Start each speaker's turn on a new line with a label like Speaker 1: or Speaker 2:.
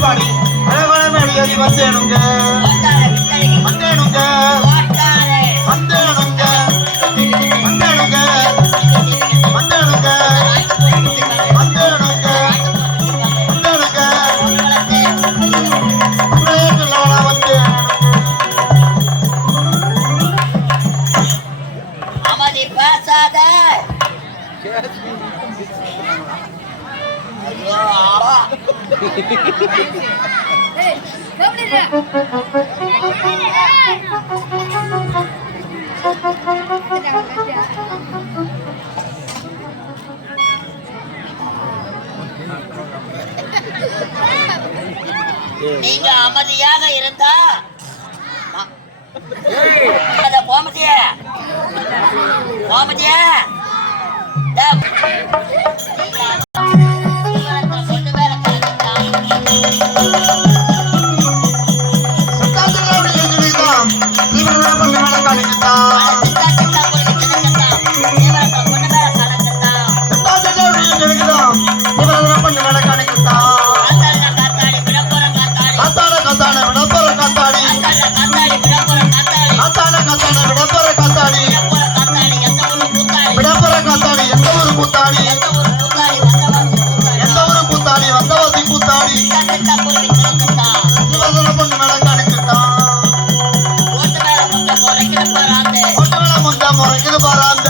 Speaker 1: பாடி அழகான அடி வந்தேனுங்க. வந்தேனுங்க. வந்தேனுங்க. வந்தேனுங்க. வந்தேனுங்க.
Speaker 2: பேசாத ஐயோ. நீங்க அமைதியாக இருந்தா நான்- கூத்தாடி எந்த ஒரு
Speaker 1: கூத்தாடி வந்தவாசி கூத்தாடி. சிவசனம் பொண்ணு மேல கணக்குத்தான்
Speaker 2: ஓட்டு
Speaker 1: மேல முந்த முறைக்குது பாராந்த